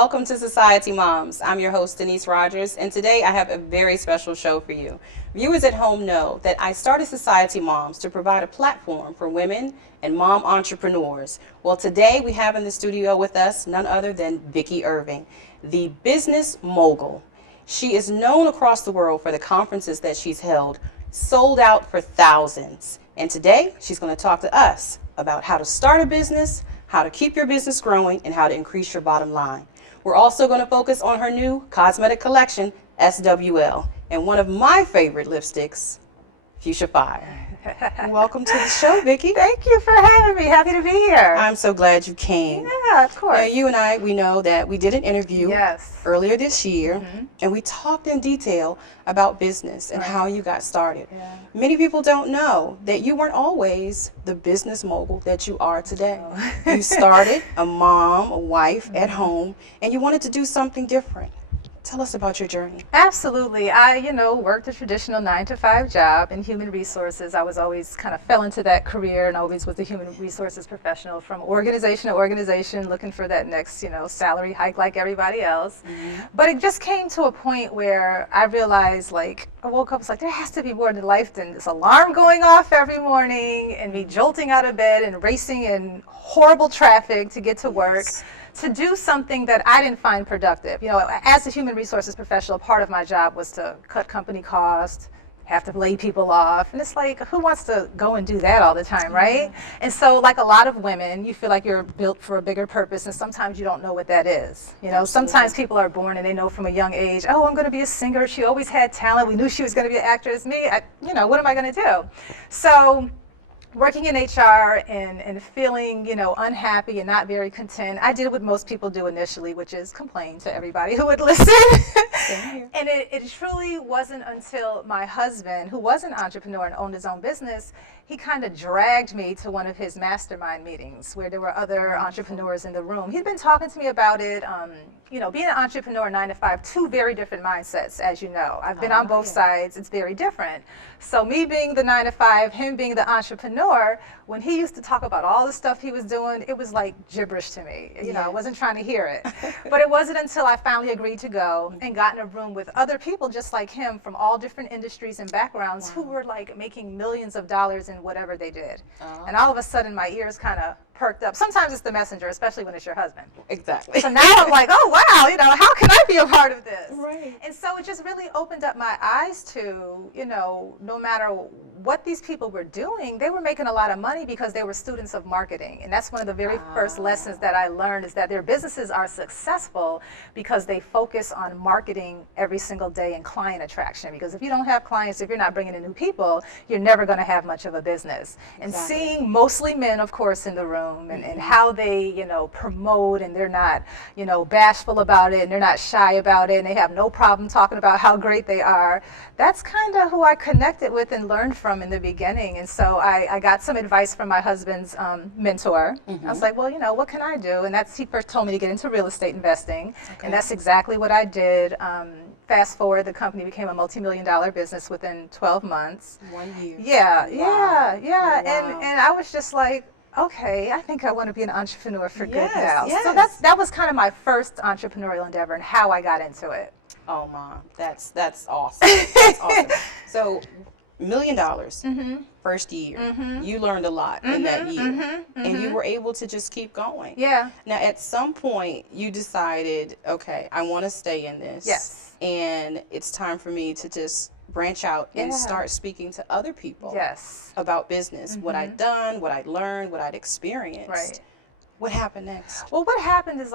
Welcome to Society Moms. I'm your host, Denise Rogers, and today I have a very special show for you. Viewers at home know that I started Society Moms to provide a platform for women and mom entrepreneurs. Well, today we have in the studio with us none other than Vicki Irvin, the business mogul. She is known across the world for the conferences that she's held, sold out for thousands. And today she's going to talk to us about how to start a business, how to keep your business growing, and how to increase your bottom line. We're also going to focus on her new cosmetic collection, SWL, and one of my favorite lipsticks, Fuchsia Fire. Welcome to the show, Vicki. Thank you for having me. Happy to be here. I'm so glad you came. Yeah, of course. Now, you and I, we know that we did an interview Yes. earlier this year, and we talked in detail about business and how you got started. Yeah. Many people don't know that you weren't always the business mogul that you are today. You started a mom, a wife at home, and you wanted to do something different. Tell us about your journey. Absolutely. I, worked a traditional 9-to-5 job in human resources. I was always kind of fell into that career and always was a human resources professional from organization to organization looking for that next, salary hike like everybody else. But it just came to a point where I realized, I woke up, there has to be more to life than this alarm going off every morning and me jolting out of bed and racing in horrible traffic to get to work. To do something that I didn't find productive. As a human resources professional, part of my job was to cut company costs, have to lay people off. And it's who wants to go and do that all the time, right? And so like a lot of women, you feel like you're built for a bigger purpose, and sometimes you don't know what that is. Sometimes people are born and they know from a young age, oh, I'm going to be a singer. She always had talent. We knew she was going to be an actress. Me, what am I going to do? So working in HR and feeling, unhappy and not very content, I did what most people do initially, which is complain to everybody who would listen. And it truly wasn't until my husband, who was an entrepreneur and owned his own business, he kind of dragged me to one of his mastermind meetings where there were other entrepreneurs in the room. He'd been talking to me about it. Being an entrepreneur 9-to-5, two very different mindsets, as you know. I've been on both sides. It's very different. So me being the 9-to-5, him being the entrepreneur, when he used to talk about all the stuff he was doing, it was like gibberish to me. I wasn't trying to hear it. But it wasn't until I finally agreed to go and got in a room with other people just like him from all different industries and backgrounds who were making millions of dollars in whatever they did. And all of a sudden my ears kind of perked up. Sometimes it's the messenger, especially when it's your husband. Exactly. So now I'm like, oh wow, how can I be a part of this? Right. And so it just really opened up my eyes to, no matter what these people were doing, they were making a lot of money because they were students of marketing. And that's one of the very first lessons that I learned, is that their businesses are successful because they focus on marketing every single day and client attraction. Because if you don't have clients, if you're not bringing in new people, you're never going to have much of a business. And seeing mostly men, of course, in the room and how they, promote, and they're not, bashful about it, and they're not shy about it, and they have no problem talking about how great they are. That's kind of who I connected with and learned from in the beginning. And so I got some advice from my husband's mentor. I was like, well, what can I do? And he first told me to get into real estate investing. And that's exactly what I did. Fast forward, the company became a multi-million-dollar business within 12 months. 1 year. Yeah. Wow. And I was just like, okay, I think I want to be an entrepreneur for good now. Yes. So that was kind of my first entrepreneurial endeavor and how I got into it. Oh, Mom, that's awesome. That's awesome. So, $1 million, first year. You learned a lot in that year, and you were able to just keep going. Yeah. Now, at some point, you decided, okay, I want to stay in this. Yes. And it's time for me to just branch out and start speaking to other people about business, what I'd done, what I'd learned, what I'd experienced. Right. What happened next? Well, what happened is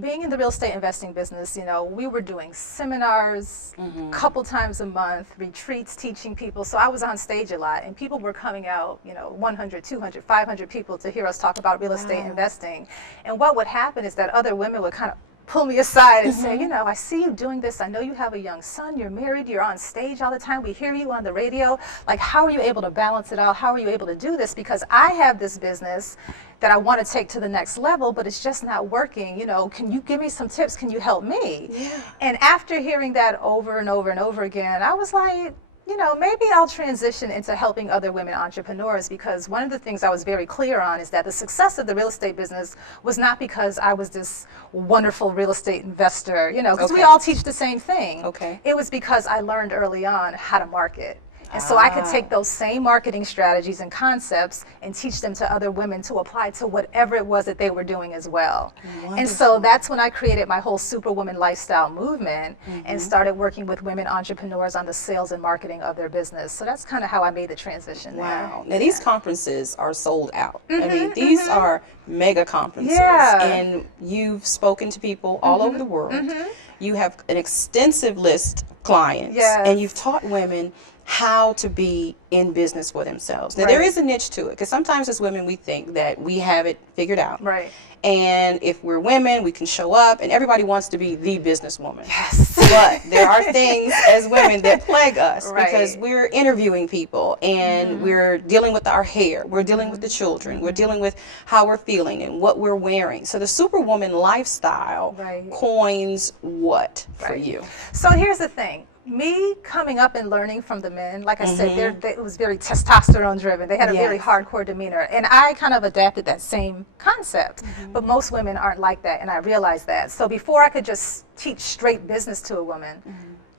being in the real estate investing business, we were doing seminars a couple times a month, retreats, teaching people. So I was on stage a lot, and people were coming out, 100, 200, 500 people to hear us talk about real estate investing. And what would happen is that other women would kind of pull me aside and say, I see you doing this. I know you have a young son. You're married. You're on stage all the time. We hear you on the radio. How are you able to balance it out? How are you able to do this? Because I have this business that I want to take to the next level, but it's just not working. Can you give me some tips? Can you help me? Yeah. And after hearing that over and over and over again, I was like, you know, maybe I'll transition into helping other women entrepreneurs, because one of the things I was very clear on is that the success of the real estate business was not because I was this wonderful real estate investor, you know, because we all teach the same thing. Okay. It was because I learned early on how to market. And so I could take those same marketing strategies and concepts and teach them to other women to apply to whatever it was that they were doing as well. Wonderful. And so that's when I created my whole superwoman lifestyle movement and started working with women entrepreneurs on the sales and marketing of their business. So that's kind of how I made the transition there. Wow. Now, these conferences are sold out. I mean, these are mega conferences. Yeah. And you've spoken to people all over the world. You have an extensive list of clients. Yes. And you've taught women how to be in business for themselves. Now, there is a niche to it, because sometimes as women we think that we have it figured out. Right. And if we're women, we can show up, and everybody wants to be the businesswoman. Yes. But there are things as women that plague us, Right. because we're interviewing people, and we're dealing with our hair, we're dealing with the children, we're dealing with how we're feeling and what we're wearing. So the superwoman lifestyle Right. coins what for Right. you? So here's the thing. Me coming up and learning from the men, like I said, it was very testosterone driven. They had a very hardcore demeanor. And I kind of adapted that same concept. But most women aren't like that, and I realized that. So before I could just teach straight business to a woman,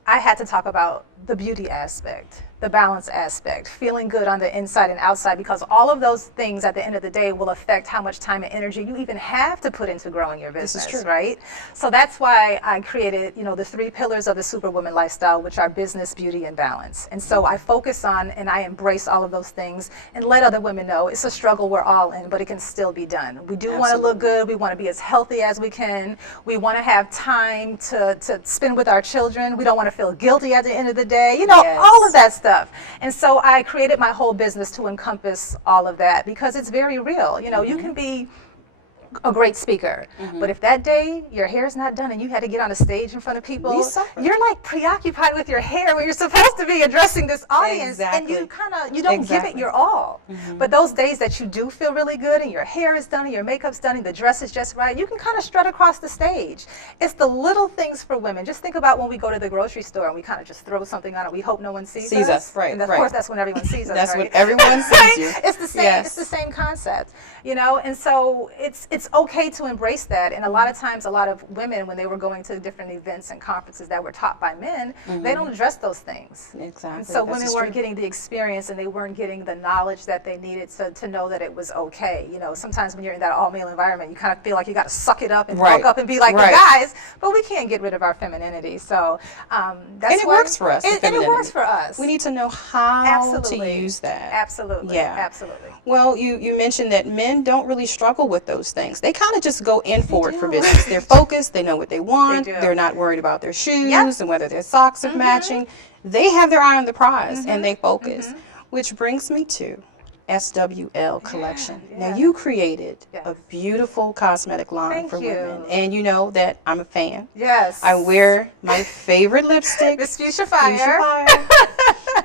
I had to talk about the beauty aspect, the balance aspect, feeling good on the inside and outside, because all of those things at the end of the day will affect how much time and energy you even have to put into growing your business. This is true. Right? So that's why I created, you know, the 3 pillars of the superwoman lifestyle, which are business, beauty, and balance. And so I focus on and I embrace all of those things and let other women know it's a struggle we're all in, but it can still be done. We do want to look good. We want to be as healthy as we can. We want to have time to spend with our children. We don't want to feel guilty at the end of the day. You know, all of that stuff. And so I created my whole business to encompass all of that, because it's very real. You know, you can be a great speaker, but if that day your hair is not done and you had to get on a stage in front of people, you're like preoccupied with your hair when you're supposed to be addressing this audience, and you don't give it your all. But those days that you do feel really good and your hair is done and your makeup's done and the dress is just right, you can kind of strut across the stage. It's the little things for women. Just think about when we go to the grocery store and we kind of just throw something on and we hope no one sees us. Right, and of course that's when everyone sees us. That's right? when everyone sees you. It's the same. It's the same concept, you know. And so it's okay to embrace that. And a lot of times, a lot of women, when they were going to different events and conferences that were taught by men, they don't address those things. Exactly. And so women weren't getting the experience, and they weren't getting the knowledge that they needed to know that it was okay. You know, sometimes when you're in that all-male environment, you kind of feel like you got to suck it up and bulk up and be like the guys, but we can't get rid of our femininity. So that's and it works for us. And it works for us. We need to know how to use that. Absolutely. Yeah. Absolutely. Well, you mentioned that men don't really struggle with those things. They kind of just go in for it for business. They're focused. They know what they want. They're not worried about their shoes and whether their socks are matching. They have their eye on the prize and they focus. Which brings me to SWL collection. Now, you created a beautiful cosmetic line for women, and you know that I'm a fan. Yes. I wear my favorite lipstick, Miss Fuchsia Fire,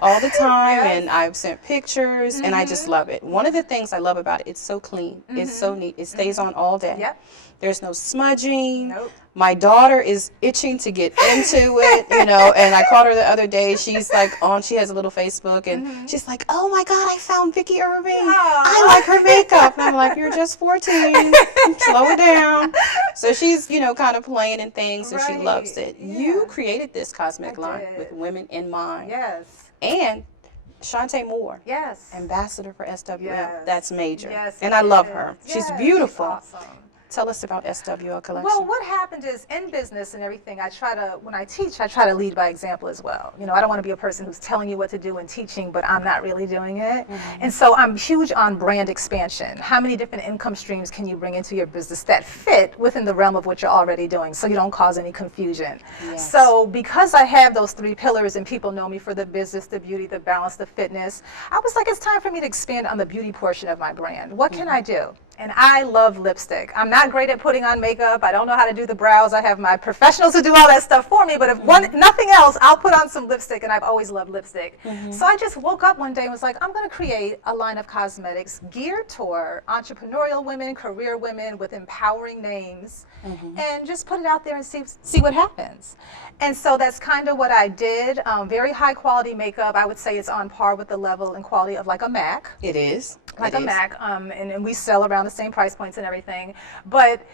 all the time, and I've sent pictures, and I just love it. One of the things I love about it, it's so clean, it's so neat, it stays on all day. Yep. There's no smudging. Nope. My daughter is itching to get into it, you know, and I caught her the other day. She's like she has a little Facebook, and she's like, oh my God, I found Vicki Irvin. I like her makeup. And I'm like, you're just 14. Slow it down. So she's, you know, kind of playing in things, and she loves it. You created this cosmetic line with women in mind. Yes. And Shantae Moore, ambassador for SWL. That's major. And I love her. She's beautiful. Awesome. Tell us about SWL collection. Well, what happened is, in business and everything, when I teach, I try to lead by example as well. You know, I don't want to be a person who's telling you what to do and teaching, but I'm not really doing it. And so I'm huge on brand expansion. How many different income streams can you bring into your business that fit within the realm of what you're already doing, so you don't cause any confusion? So because I have those 3 pillars and people know me for the business, the beauty, the balance, the fitness, I was like, it's time for me to expand on the beauty portion of my brand. What can I do? And I love lipstick. I'm not not great at putting on makeup. I don't know how to do the brows. I have my professionals who do all that stuff for me. But if nothing else, I'll put on some lipstick, and I've always loved lipstick. So I just woke up one day and was like, I'm going to create a line of cosmetics geared toward entrepreneurial women, career women with empowering names, and just put it out there and see what happens. And so that's kind of what I did. Very high quality makeup. I would say it's on par with the level and quality of like a MAC. It is. Like a MAC, and we sell around the same price points and everything. But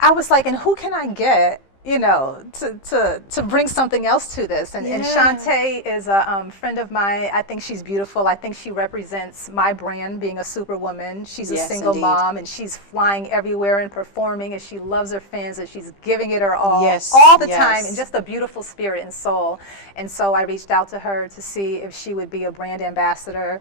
I was like, and who can I get, you know, to bring something else to this? And Shantae is a friend of mine. I think she's beautiful. I think she represents my brand, being a superwoman. She's a single mom, and she's flying everywhere and performing, and she loves her fans, and she's giving it her all the time, and just a beautiful spirit and soul. And so I reached out to her to see if she would be a brand ambassador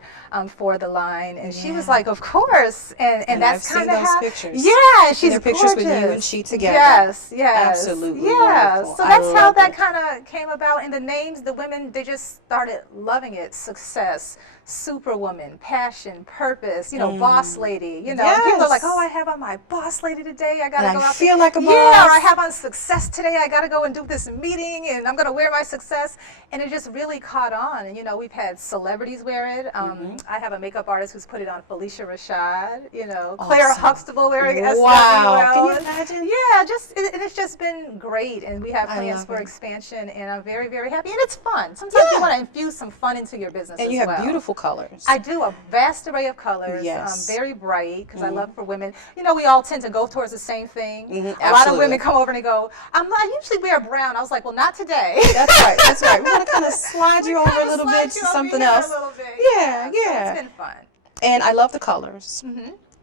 for the line, and she was like, of course. And that's kind of how. Pictures. Yeah, she's gorgeous. Pictures with you and she together. Yes, absolutely. Yeah, wonderful. so that's how that kind of came about. And the names, the women, they just started loving it. Success, superwoman, passion, purpose, you know, boss lady. You know, people are like, oh, I have on my boss lady today. I got to go out. I feel like a boss. Yeah, or I have on success today. I got to go and do this meeting, and I'm going to wear my success. And it just really caught on. And, you know, we've had celebrities wear it. I have a makeup artist who's put it on Felicia Rashad, you know, Claire Huxtable wearing SWL. Wow, can you imagine? Yeah, it's just been great, and we have plans for expansion, and I'm very, very happy, and it's fun. Sometimes you want to infuse some fun into your business and you have beautiful colors. I do a vast array of colors, very bright, because I love for women. You know, we all tend to go towards the same thing. A lot of women come over and they go, I usually wear brown. I was like, well, not today. That's right, that's right. We're going to kind of slide you over a little bit to something else. Yeah. So it's been fun. And I love the colors.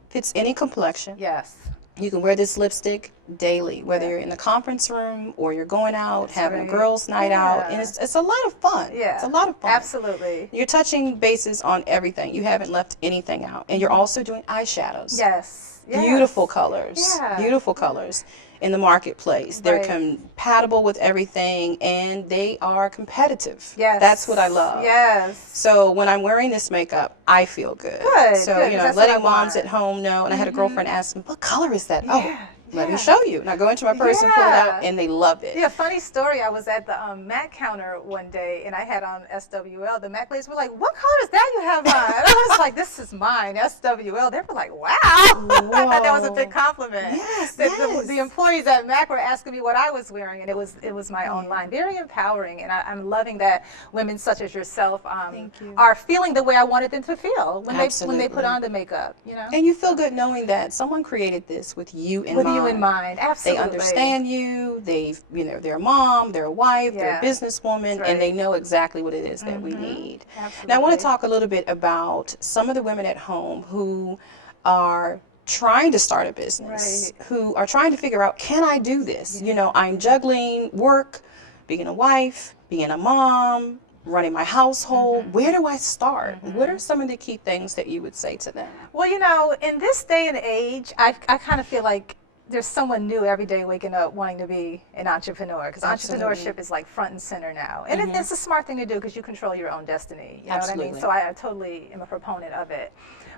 Fits any complexion. Yes. You can wear this lipstick daily, whether you're in the conference room or you're going out, having a girls' night out. And it's a lot of fun. Yeah. It's a lot of fun. Absolutely. You're touching bases on everything. You haven't left anything out. And you're also doing eyeshadows. Yes. Beautiful colors. Yeah. Beautiful colors in the marketplace. They're compatible with everything, and they are competitive. Yes. That's what I love. Yes. So when I'm wearing this makeup, I feel good. So, you know, letting moms at home know. And I had a girlfriend ask me, what color is that? Oh, let me show you. And I go into my purse and pull it out, and they love it. Yeah, funny story. I was at the MAC counter one day, and I had on SWL. The MAC ladies were like, what color is that you have on? And I was like, this is mine, SWL. They were like, wow. I thought that was a big compliment. Yes, The employees at MAC were asking me what I was wearing, and it was my own line. Very empowering, and I'm loving that women such as yourself are feeling the way I wanted them to feel when they put on the makeup. You know. And you feel good knowing that someone created this with you in mind. In mind, absolutely. They understand you. They're a mom, they're a wife, they're a businesswoman, and they know exactly what it is that we need. Absolutely. Now, I want to talk a little bit about some of the women at home who are trying to start a business, who are trying to figure out, can I do this? You know, I'm juggling work, being a wife, being a mom, running my household. Where do I start? What are some of the key things that you would say to them? Well, you know, in this day and age, I kind of feel like there's someone new every day waking up wanting to be an entrepreneur, because entrepreneurship is like front and center now. And it's a smart thing to do because you control your own destiny. You know what I mean? So I totally am a proponent of it.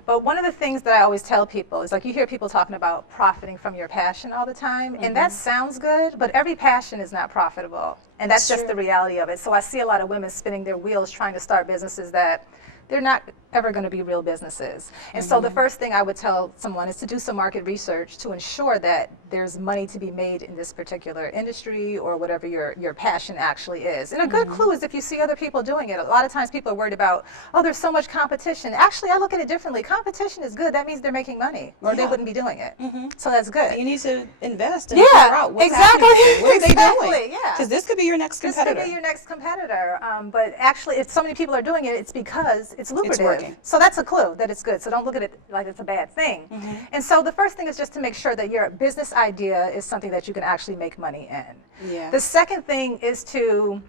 But one of the things that I always tell people is, like, you hear people talking about profiting from your passion all the time, and that sounds good, but every passion is not profitable. And that's just the reality of it. So I see a lot of women spinning their wheels trying to start businesses that they're not ever going to be real businesses. And so the first thing I would tell someone is to do some market research to ensure that there's money to be made in this particular industry or whatever your passion actually is. And a good clue is if you see other people doing it. A lot of times people are worried about, oh, there's so much competition. Actually, I look at it differently. Competition is good. That means they're making money, or they wouldn't be doing it. So that's good. You need to invest and figure out what's happening. What are they doing? Because this could be your next competitor. This could be your next competitor. But actually, if so many people are doing it, it's because it's lucrative. It's working. So that's a clue that it's good. So don't look at it like it's a bad thing. And so the first thing is just to make sure that your business idea is something that you can actually make money in. Yeah. The second thing is to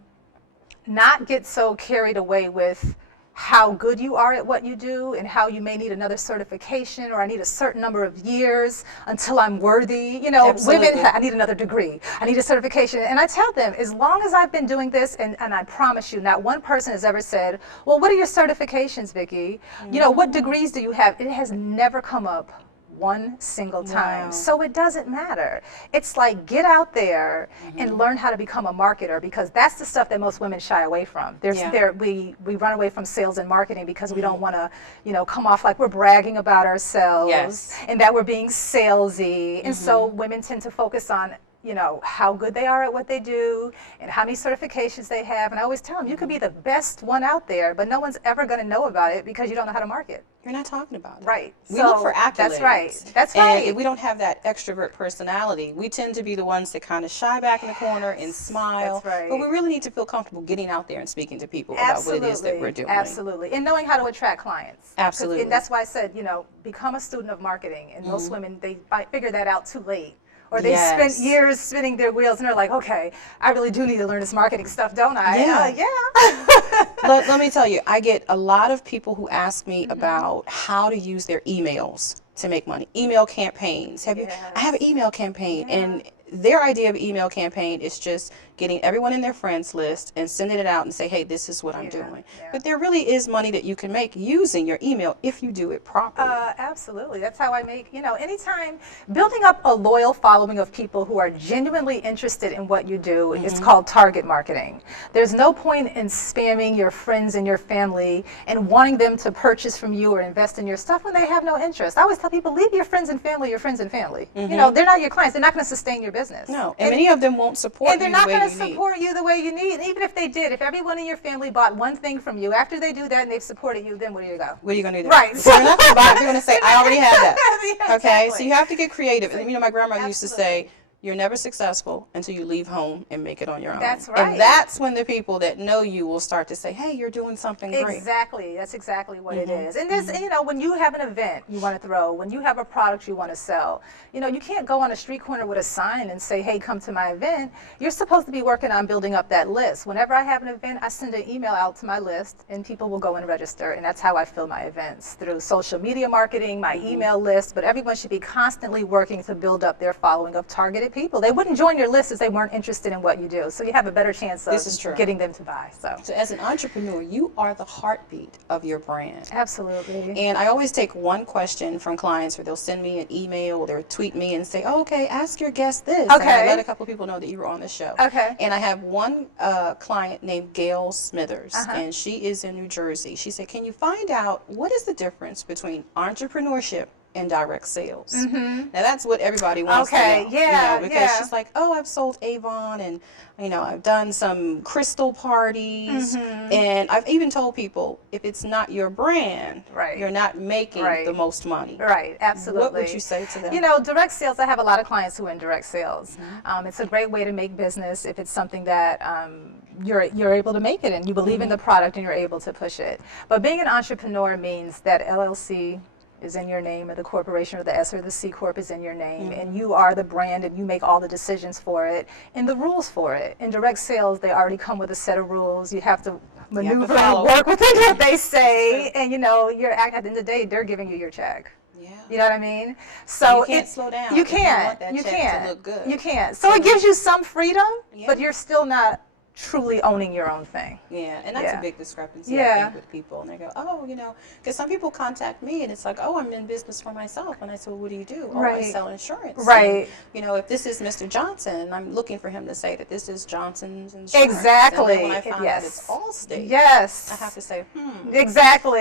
not get so carried away with how good you are at what you do and how you may need another certification, or I need a certain number of years until I'm worthy. You know, women, I need another degree, I need a certification. And I tell them, as long as I've been doing this, and I promise you, not one person has ever said, well, what are your certifications, Vicki? You know, what degrees do you have? It has never come up one single time. Wow. So it doesn't matter. It's like, get out there and learn how to become a marketer, because that's the stuff that most women shy away from. We run away from sales and marketing because we don't want to, come off like we're bragging about ourselves and that we're being salesy. And so women tend to focus on how good they are at what they do and how many certifications they have. And I always tell them, you could be the best one out there, but no one's ever going to know about it because you don't know how to market. You're not talking about it. Right. We look for accolades. That's right. That's and right. if we don't have that extrovert personality, we tend to be the ones that kind of shy back in the corner and smile. That's right. But we really need to feel comfortable getting out there and speaking to people about what it is that we're doing. Absolutely. And knowing how to attract clients. Absolutely. And that's why I said, become a student of marketing. And most women, they figure that out too late. Or they spent years spinning their wheels and they're like, okay, I really do need to learn this marketing stuff, don't I? Yeah. Let me tell you, I get a lot of people who ask me about how to use their emails to make money. Email campaigns. I have an email campaign, and their idea of email campaign is just getting everyone in their friends list and sending it out and say, hey, this is what I'm doing. But there really is money that you can make using your email if you do it properly. Absolutely. That's how I make, anytime building up a loyal following of people who are genuinely interested in what you do is called target marketing. There's no point in spamming your friends and your family and wanting them to purchase from you or invest in your stuff when they have no interest. I always tell people, leave your friends and family your friends and family. They're not your clients. They're not going to sustain your business. No, and many of them won't support you the way you need. And they're not going to support you the way you need. And even if they did, if everyone in your family bought one thing from you, after they do that and they've supported you, then where do you go? Where are you going to do? Right. So they're not going to buy it. They're going to say, I already have that. Yeah, okay? exactly. So you have to get creative. And my grandma used to say, you're never successful until you leave home and make it on your own. That's right. And that's when the people that know you will start to say, hey, you're doing something great. Exactly. That's exactly what it is. And there's, when you have an event you want to throw, when you have a product you want to sell, you can't go on a street corner with a sign and say, hey, come to my event. You're supposed to be working on building up that list. Whenever I have an event, I send an email out to my list and people will go and register. And that's how I fill my events, through social media marketing, my email list. But everyone should be constantly working to build up their following of targeted people. They wouldn't join your list if they weren't interested in what you do. So you have a better chance of getting them to buy. So as an entrepreneur, you are the heartbeat of your brand. Absolutely. And I always take one question from clients where they'll send me an email or they'll tweet me and say, oh, okay, ask your guest this. Okay. And I let a couple of people know that you were on the show. Okay. And I have one client named Gail Smithers, and she is in New Jersey. She said, can you find out what is the difference between entrepreneurship and direct sales? Now that's what everybody wants to know. Because she's like, oh, I've sold Avon, and I've done some crystal parties, and I've even told people, if it's not your brand, you're not making the most money. Right, absolutely. What would you say to them? Direct sales, I have a lot of clients who are in direct sales. It's a great way to make business if it's something that you're able to make it and you believe in the product and you're able to push it. But being an entrepreneur means that LLC is in your name, or the corporation or the S or the C Corp is in your name, and you are the brand and you make all the decisions for it and the rules for it. In direct sales, they already come with a set of rules. You have to maneuver and work within what they say, and you're at the end of the day, they're giving you your check. You know what I mean? So you can't slow down. You can't. You can't. To look good. You can't. So it gives you some freedom, but you're still not truly owning your own thing. Yeah, and that's a big discrepancy, I think, with people. And they go, oh, because some people contact me and it's like, oh, I'm in business for myself. And I said, well, what do you do? Oh, I sell insurance. Right. And, if this is Mr. Johnson, I'm looking for him to say that this is Johnson's Insurance. Exactly. And then when I find out it's Allstate, yes, I have to say, exactly.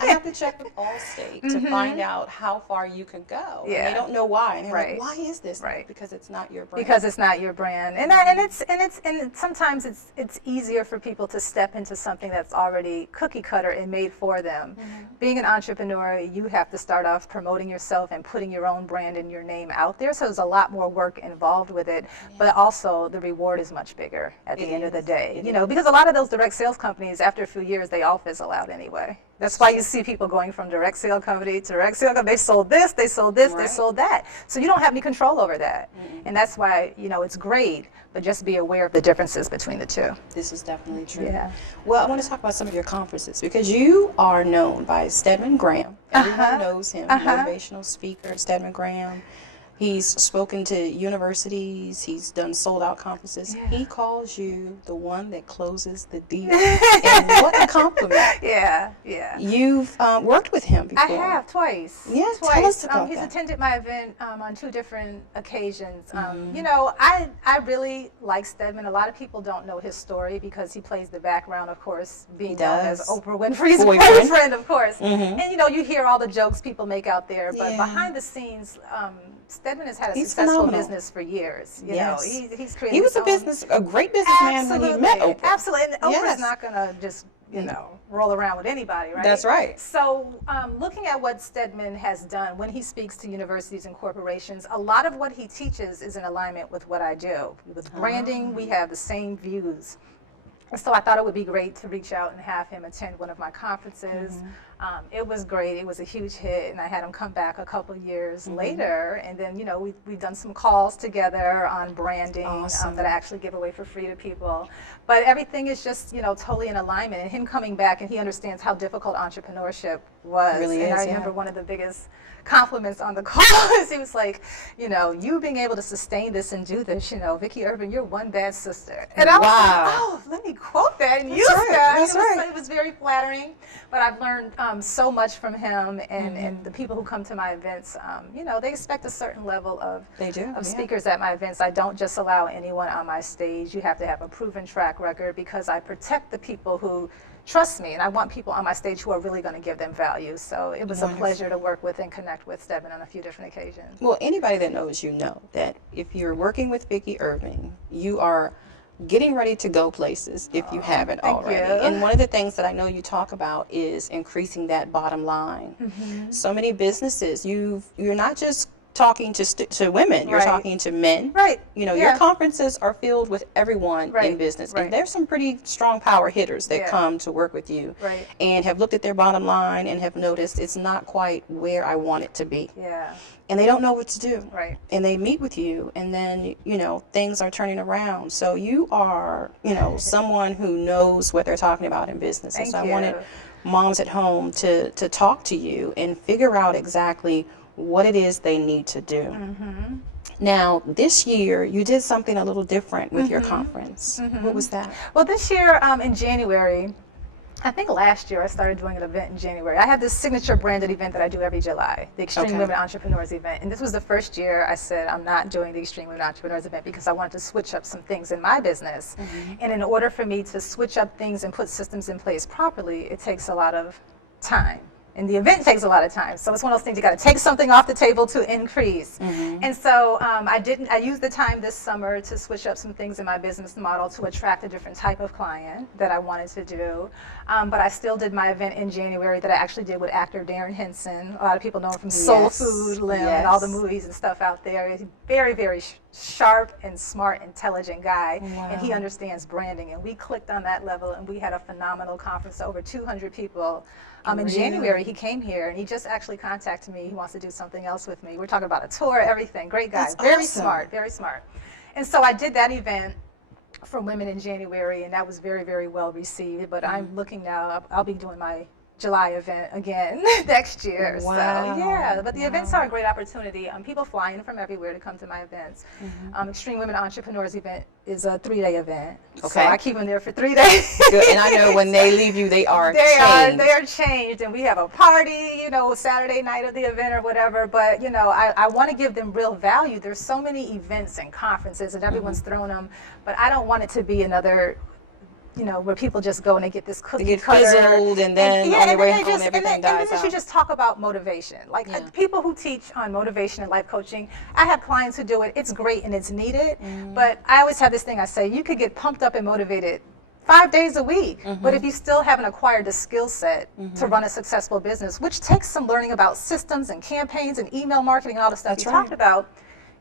I have to check with Allstate to find out how far you can go. Yeah. And they don't know why. And they're like, why is this? Because it's not your brand. Because it's not your brand. And sometimes it's easier for people to step into something that's already cookie cutter and made for them. Being an entrepreneur, you have to start off promoting yourself and putting your own brand and your name out there. So there's a lot more work involved with it, but also the reward is much bigger at the end of the day. Because a lot of those direct sales companies, after a few years, they all fizzle out anyway. That's why you see people going from direct sale company to direct sale company. They sold this, they sold this, they sold that. So you don't have any control over that. And that's why, it's great, but just be aware of the differences between the two. This is definitely true. Yeah. Well, I want to talk about some of your conferences, because you are known by Stedman Graham. Everyone knows him, motivational speaker, Stedman Graham. He's spoken to universities. He's done sold-out conferences. Yeah. He calls you the one that closes the deal. And what a compliment. Yeah. You've worked with him before. I have twice. Yeah, twice. tell us about He's that. attended my event on 2 different occasions. You know, I really like Stedman. A lot of people don't know his story because he plays the background, of course, being known as Oprah Winfrey's boyfriend, of course. And you know, you hear all the jokes people make out there, but behind the scenes, Stedman has had a successful business for years. You know, he's created. He was a great businessman when he met Oprah. Absolutely, and Oprah's not gonna just roll around with anybody, right? That's right. So looking at what Stedman has done when he speaks to universities and corporations, a lot of what he teaches is in alignment with what I do. With branding, we have the same views. So I thought it would be great to reach out and have him attend one of my conferences. It was great. It was a huge hit, and I had him come back a couple years later. And then, you know, we've done some calls together on branding that I actually give away for free to people. But everything is just, you know, totally in alignment. And him coming back, and he understands how difficult entrepreneurship was. Really and is, I remember one of the biggest compliments on the call is he was like, you know, you being able to sustain this and do this, you know, Vicki Irvin, you're one bad sister. And I was like, oh, let me quote that and use that. That's right. It was very flattering, but I've learned so much from him, and the people who come to my events, you know, they expect a certain level of speakers at my events. I don't just allow anyone on my stage. You have to have a proven track record because I protect the people who trust me, and I want people on my stage who are really going to give them value. So it was a pleasure to work with and connect with Stedman on a few different occasions. Well, anybody that knows you know that if you're working with Vicki Irving, you are getting ready to go places if you haven't already. And one of the things that I know you talk about is increasing that bottom line. So many businesses, you're not just talking to women, you're talking to men. Right. You know, your conferences are filled with everyone in business. And there's some pretty strong power hitters that come to work with you and have looked at their bottom line and have noticed it's not quite where I want it to be. And they don't know what to do. And they meet with you, and then, you know, things are turning around. So you are, you know, someone who knows what they're talking about in business. And so I wanted moms at home to talk to you and figure out exactly what it is they need to do. Now, this year, you did something a little different with your conference. What was that? Well, this year in January, I think last year I started doing an event in January. I have this signature branded event that I do every July, the Extreme Women Entrepreneurs event. And this was the first year I said I'm not doing the Extreme Women Entrepreneurs event because I wanted to switch up some things in my business. And in order for me to switch up things and put systems in place properly, it takes a lot of time. And the event takes a lot of time. So it's one of those things you got to take something off the table to increase. And so I used the time this summer to switch up some things in my business model to attract a different type of client that I wanted to do. But I still did my event in January that I actually did with actor Darren Henson. A lot of people know him from Soul Food, Lim, and all the movies and stuff out there. He's a very, very sharp and smart, intelligent guy. And he understands branding. And we clicked on that level, and we had a phenomenal conference, over 200 people. In January, he came here, and he just actually contacted me. He wants to do something else with me. We're talking about a tour, everything. Great guy. Very smart, very smart. And so I did that event for women in January, and that was very, very well received. But I'm looking now, I'll be doing my July event again next year. So yeah, but the events are a great opportunity. People fly in from everywhere to come to my events. Extreme Women Entrepreneurs event is a 3-day event. So I keep them there for 3 days. Good. And I know when they leave you, they are changed. They are changed, and we have a party, you know, Saturday night of the event or whatever. But you know, I want to give them real value. There's so many events and conferences, and everyone's throwing them, but I don't want it to be another, you know, where people just go and they get this cookie cutter. Fizzled, and then on their way home, everything dies out. And then you just talk about motivation. Like people who teach on motivation and life coaching, I have clients who do it. It's great and it's needed, but I always have this thing I say, you could get pumped up and motivated 5 days a week, but if you still haven't acquired the skill set to run a successful business, which takes some learning about systems and campaigns and email marketing and all the stuff you talked about,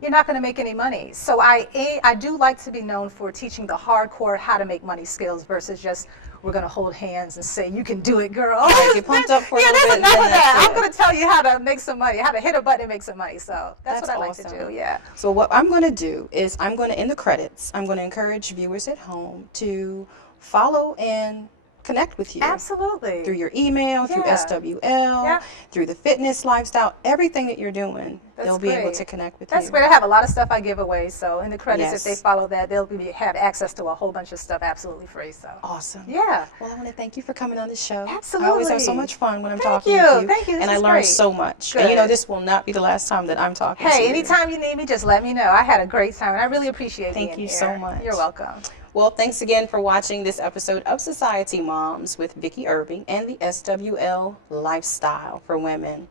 you're not going to make any money. So I do like to be known for teaching the hardcore how to make money skills versus just we're going to hold hands and say you can do it, girl. Get pumped up for a little bit. There's enough of that. I'm going to tell you how to make some money, how to hit a button and make some money. So that's what I like to do. Yeah. So what I'm going to do is I'm going to, in the credits, I'm going to encourage viewers at home to follow and connect with you. Absolutely. Through your email, through Yeah. SWL, Yeah. through the fitness lifestyle, everything that you're doing, That's they'll be able great. to connect with That's you. great. I have a lot of stuff I give away, so in the credits, if they Yes. follow that, they'll have access to a whole bunch of stuff absolutely free. So Awesome. yeah. Well, I want to thank you for coming on the show. Absolutely. I always have so much fun when I'm Thank talking you. with you. Thank you. This And I is learned great. so much. Good. And you know, this will not be the last time that I'm talking to you. Hey, anytime you need me, just let me know. I had a great time, and I really appreciate being Thank you here. so much. You're welcome. Well, thanks again for watching this episode of Society Moms with Vicki Irving and the SWL Lifestyle for Women.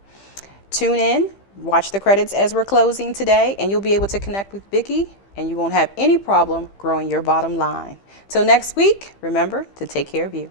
Tune in, watch the credits as we're closing today, and you'll be able to connect with Vicki, and you won't have any problem growing your bottom line. Till next week, remember to take care of you.